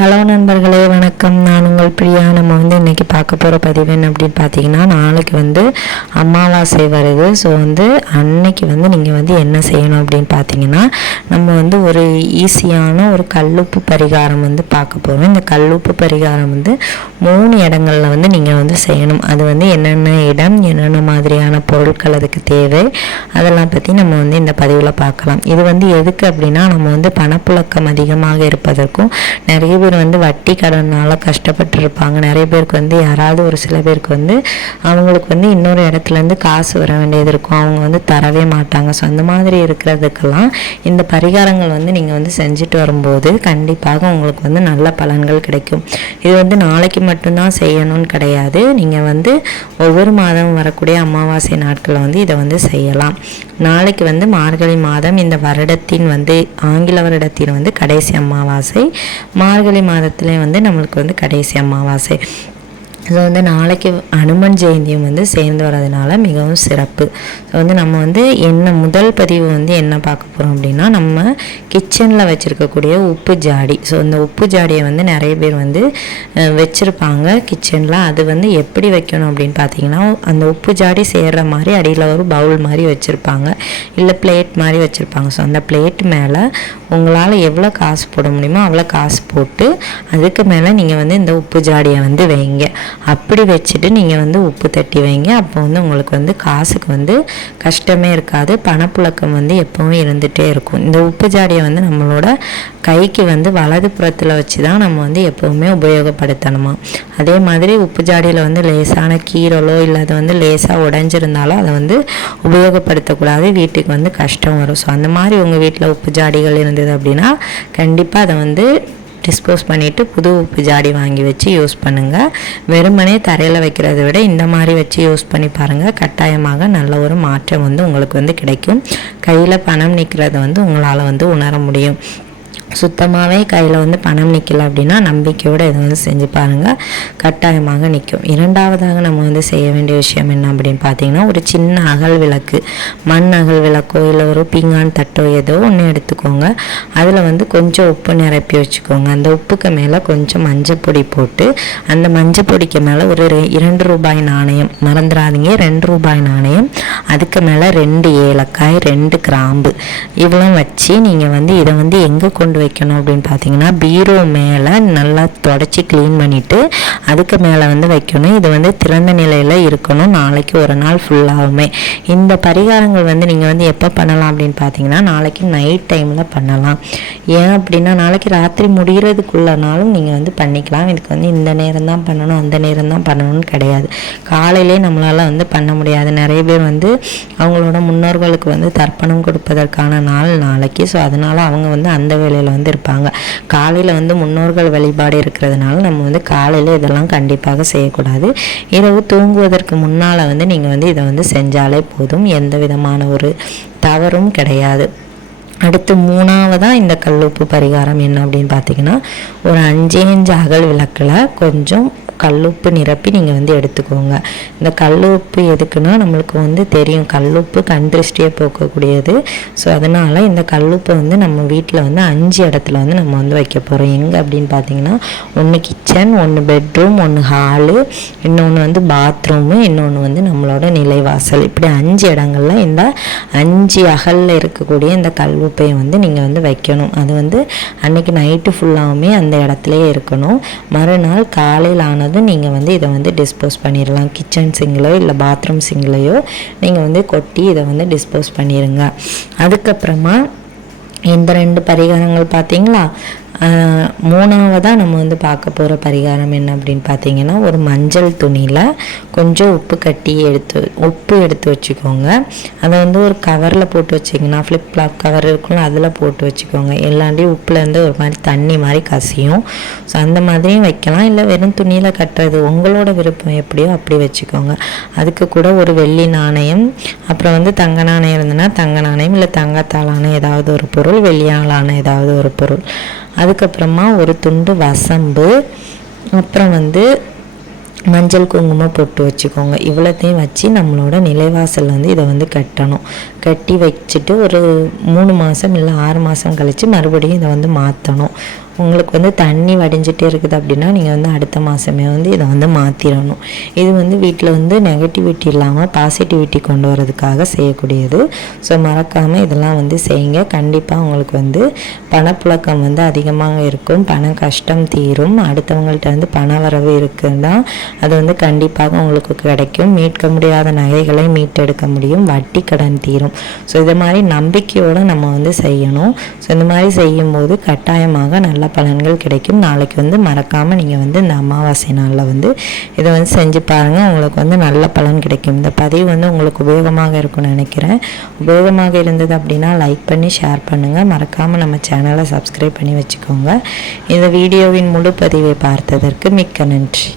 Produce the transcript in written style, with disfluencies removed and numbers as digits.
Hello நண்பர்களே, வணக்கம். நான் உங்கள் பிரியா. நம்ம இன்றைக்கி பார்க்க போகிற பதிவு என்ன அப்படின்னு பார்த்தீங்கன்னா, நாளைக்கு அமாவாசை வருது. ஸோ அன்னைக்கு நீங்கள் என்ன செய்யணும் அப்படின்னு பார்த்தீங்கன்னா, நம்ம ஒரு ஈஸியான ஒரு கல்லுப்பு பரிகாரம் பார்க்க போகிறோம். இந்த கல்லுப்பு பரிகாரம் 3 இடங்களில் நீங்கள் செய்யணும். அது என்னென்ன இடம், என்னென்ன மாதிரியான பொருட்கள் அதுக்கு தேவை, அதெல்லாம் பற்றி நம்ம இந்த பதிவில் பார்க்கலாம். இது எதுக்கு அப்படின்னா, நம்ம பணப்புழக்கம் அதிகமாக இருப்பதற்கும், நிறைய பேர் வட்டி கடனால் கஷ்டப்பட்டு இருப்பாங்க. நிறைய பேருக்கு யாராவது ஒரு சில பேருக்கு அவங்களுக்கு இன்னொரு இடத்துலேருந்து காசு வர வேண்டியது இருக்கும். அவங்க தரவே மாட்டாங்க. ஸோ அந்த மாதிரி இருக்கிறதுக்கெல்லாம் இந்த பரிகாரங்கள் நீங்கள் செஞ்சுட்டு வரும்போது கண்டிப்பாக உங்களுக்கு நல்ல பலன்கள் கிடைக்கும். இது நாளைக்கு மட்டும்தான் செய்யணும்னு கிடையாது. நீங்கள் ஒவ்வொரு மாதம் வரக்கூடிய அமாவாசை நாட்களில் இதை செய்யலாம். நாளைக்கு மார்கழி மாதம், இந்த வருடத்தின் ஆங்கில வருடத்தின் கடைசி அமாவாசை. மார்கழி மாதத்திலே நம்மளுக்கு கடைசி அமாவாசை. ஸோ நாளைக்கு அனுமன் ஜெயந்தியும் சேர்ந்து வர்றதுனால மிகவும் சிறப்பு. ஸோ நம்ம என்ன முதல் பதிவு என்ன பார்க்க போகிறோம் அப்படின்னா, நம்ம கிச்சனில் வச்சுருக்கக்கூடிய உப்பு ஜாடி. ஸோ இந்த உப்பு ஜாடியை நிறைய பேர் வச்சுருப்பாங்க கிச்சனில். அது எப்படி வைக்கணும் அப்படின்னு பார்த்தீங்கன்னா, அந்த உப்பு ஜாடி சேர்கிற மாதிரி அடியில் ஒரு பவுல் மாதிரி வச்சுருப்பாங்க, இல்லை பிளேட் மாதிரி வச்சுருப்பாங்க. ஸோ அந்த பிளேட் மேலே உங்களால் எவ்வளோ காசு போட முடியுமோ அவ்வளோ காசு போட்டு அதுக்கு மேலே நீங்கள் இந்த உப்பு ஜாடியை வைங்க. அப்படி வச்சுட்டு நீங்கள் உப்பு தட்டி வைங்க. அப்போ உங்களுக்கு காசுக்கு கஷ்டமே இருக்காது. பணப்புழக்கம் எப்பவும் இருந்துகிட்டே இருக்கும். இந்த உப்பு ஜாடியை நம்மளோட கைக்கு வலது புறத்தில் வச்சு தான் நம்ம எப்போவுமே உபயோகப்படுத்தணுமா. அதே மாதிரி உப்பு ஜாடியில் லேசான கீரலோ இல்லை அது லேசாக உடைஞ்சிருந்தாலும் அதை உபயோகப்படுத்தக்கூடாது. வீட்டுக்கு கஷ்டம் வரும். ஸோ அந்த மாதிரி உங்கள் வீட்டில் உப்பு ஜாடிகள் இருந்தது அப்படின்னா கண்டிப்பாக அதை டிஸ்போஸ் பண்ணிவிட்டு புது உப்பு ஜாடி வாங்கி வச்சு யூஸ் பண்ணுங்கள். வெறுமனே தரையில் வைக்கிறத விட இந்த மாதிரி வச்சு யூஸ் பண்ணி பாருங்கள். கட்டாயமாக நல்ல ஒரு மாற்றம் உங்களுக்கு கிடைக்கும். கையில் பணம் நிற்கிறத உங்களால் உணர முடியும். சுத்தமாகவே கையில் பணம் நிற்கல அப்படின்னா நம்பிக்கையோடு இதை செஞ்சு பாருங்கள். கட்டாயமாக நிற்கும். இரண்டாவதாக நம்ம செய்ய வேண்டிய விஷயம் என்ன அப்படின்னு பார்த்தீங்கன்னா, ஒரு சின்ன அகல் விளக்கு, மண் அகல் விளக்கோ இல்லை ஒரு பீங்கான் தட்டோ ஏதோ ஒன்று எடுத்துக்கோங்க. அதில் கொஞ்சம் உப்பு நிரப்பி வச்சுக்கோங்க. அந்த உப்புக்கு மேலே கொஞ்சம் மஞ்சள் பொடி போட்டு, அந்த மஞ்சள் பொடிக்கு மேலே ஒரு 2 ரூபாய் நாணயம், மறந்துடாதீங்க 2 ரூபாய் நாணயம், அதுக்கு மேலே 2 ஏலக்காய், 2 கிராம்பு இவ்வளோ வச்சு நீங்கள் இதை எங்கே கொண்டு வைக்கணும் அப்படின்னு பார்த்தீங்கன்னா, பீரோ மேலே நல்லா தொடச்சி க்ளீன் பண்ணிவிட்டு அதுக்கு மேலே வைக்கணும். இது திறந்த நிலையில் இருக்கணும். நாளைக்கு ஒரு நாள் ஃபுல்லாகுமே. இந்த பரிகாரங்கள் நீங்கள் எப்போ பண்ணலாம் அப்படின்னு பார்த்தீங்கன்னா, நாளைக்கு நைட் டைமில் பண்ணலாம். ஏன் அப்படின்னா, நாளைக்கு ராத்திரி முடிகிறதுக்குள்ளனாலும் நீங்கள் பண்ணிக்கலாம். இதுக்கு இந்த நேரம் தான் பண்ணணும், அந்த நேரம் தான் பண்ணணும்னு கிடையாது. காலையிலே நம்மளால் பண்ண முடியாது. நிறைய பேர் அவங்களோட முன்னோர்களுக்கு தர்ப்பணம் கொடுப்பதற்கான நாள் நாளைக்கு. ஸோ அதனால் அவங்க அந்த வேலையில் இருப்பாங்க. காலையில் முன்னோர்கள் வழிபாடு இருக்கிறதுனால நம்ம காலையில் இதெல்லாம் கண்டிப்பாக செய்யக்கூடாது. இரவு தூங்குவதற்கு முன்னால் நீங்கள் இதை செஞ்சாலே போதும். எந்த விதமான ஒரு தவறும் கிடையாது. அடுத்து 3ஆவதாக இந்த கல்லுப்பு பரிகாரம் என்ன அப்படின்னு பார்த்தீங்கன்னா, ஒரு 5 இன்ச் அகல் விளக்கில் கொஞ்சம் கல்லுப்பு நிரப்பி நீங்கள் எடுத்துக்கோங்க. இந்த கல்லுப்பு எதுக்குன்னா, நம்மளுக்கு தெரியும் கல்லுப்பு கண் திருஷ்டியை போக்கக்கூடியது. ஸோ அதனால் இந்த கல்லுப்பை நம்ம வீட்டில் 5 இடத்துல நம்ம வைக்க போகிறோம். எங்கே அப்படின்னு பார்த்தீங்கன்னா, ஒன்று கிச்சன், ஒன்று பெட்ரூம், ஒன்று ஹாலு, இன்னொன்று பாத்ரூமு, இன்னொன்று நம்மளோட நிலைவாசல். இப்படி 5 இடங்களில் இந்த 5 அகலில் இருக்கக்கூடிய இந்த கல்லுப்பையை நீங்கள் வைக்கணும். அது அன்னைக்கு நைட்டு ஃபுல்லாகவுமே அந்த இடத்துலையே இருக்கணும். மறுநாள் காலையில் ஆனது நீங்கள் இதை டிஸ்போஸ் பண்ணிடலாம். கிச்சன் சிங்கிலோ இல்லை பாத்ரூம் சிங்கிலையோ நீங்கள் கொட்டி இதை டிஸ்போஸ் பண்ணிடுங்க. அதுக்கப்புறமா இந்த 2 பரிகாரங்கள் பார்த்தீங்களா. 3ஆவதாக நம்ம பார்க்க போகிற பரிகாரம் என்ன அப்படின்னு பார்த்தீங்கன்னா, ஒரு மஞ்சள் துணியில் கொஞ்சம் உப்பு எடுத்து வச்சுக்கோங்க. அதை ஒரு கவரில் போட்டு வச்சிங்கன்னா, ஃப்ளிப்லாப் கவர் இருக்குல்ல, அதில் போட்டு வச்சுக்கோங்க. எல்லாண்டையும் உப்புலேருந்து ஒரு மாதிரி தண்ணி மாதிரி கசியும். ஸோ அந்த மாதிரியும் வைக்கலாம். இல்லை வெறும் துணியில் கட்டுறது உங்களோட விருப்பம் எப்படியோ அப்படி வச்சுக்கோங்க. அதுக்கு கூட ஒரு வெள்ளி நாணயம், அப்புறம் தங்க நாணயம் இருந்ததுன்னா தங்க நாணயம், இல்லை தங்கத்தாலான ஏதாவது ஒரு பொருள், வெள்ளியாலான ஏதாவது ஒரு பொருள், அதுக்கப்புறமா ஒரு துண்டு வசம்பு, அப்புறம் மஞ்சள் குங்குமம் போட்டு வச்சுக்கோங்க. இவ்வளோத்தையும் வச்சு நம்மளோட நிலைவாசல் இதை கட்டணும். கட்டி வச்சுட்டு ஒரு 3 மாதம் இல்லை 6 மாதம் கழித்து மறுபடியும் இதை வந்து மாற்றணும். உங்களுக்கு வந்து தண்ணி வடிஞ்சிட்டே இருக்குது அப்படின்னா நீங்கள் வந்து அடுத்த மாதமே வந்து இதை வந்து மாற்றிடணும். இது வந்து வீட்டில் வந்து நெகட்டிவிட்டி இல்லாமல் பாசிட்டிவிட்டி கொண்டு வரதுக்காக செய்யக்கூடியது. ஸோ மறக்காமல் இதெல்லாம் வந்து செய்யுங்க. கண்டிப்பாக உங்களுக்கு வந்து பணப்புழக்கம் வந்து அதிகமாக இருக்கும், பண கஷ்டம் தீரும், அடுத்தவங்கள்ட்ட வந்து பண வரவு இருக்குன்னா அது வந்து கண்டிப்பாக உங்களுக்கு கிடைக்கும். மீட்க முடியாத நகைகளை மீட்டெடுக்க முடியும், வட்டி கடன் தீரும். ஸோ இதை மாதிரி நம்பிக்கையோடு நம்ம வந்து செய்யணும். ஸோ இந்த மாதிரி செய்யும்போது கட்டாயமாக நல்ல பலன்கள் கிடைக்கும். நாளைக்கு வந்து மறக்காமல் நீங்கள் வந்து இந்த அமாவாசை நாளில் வந்து இதை வந்து செஞ்சு பாருங்கள், உங்களுக்கு வந்து நல்ல பலன் கிடைக்கும். இந்த பதிவு வந்து உங்களுக்கு உபயோகமாக இருக்கும்னு நினைக்கிறேன். உபயோகமாக இருந்தது அப்படின்னா லைக் பண்ணி ஷேர் பண்ணுங்கள். மறக்காமல் நம்ம சேனலை சப்ஸ்கிரைப் பண்ணி வச்சுக்கோங்க. இந்த வீடியோவின் முழு பதிவை பார்த்ததற்கு மிக்க நன்றி.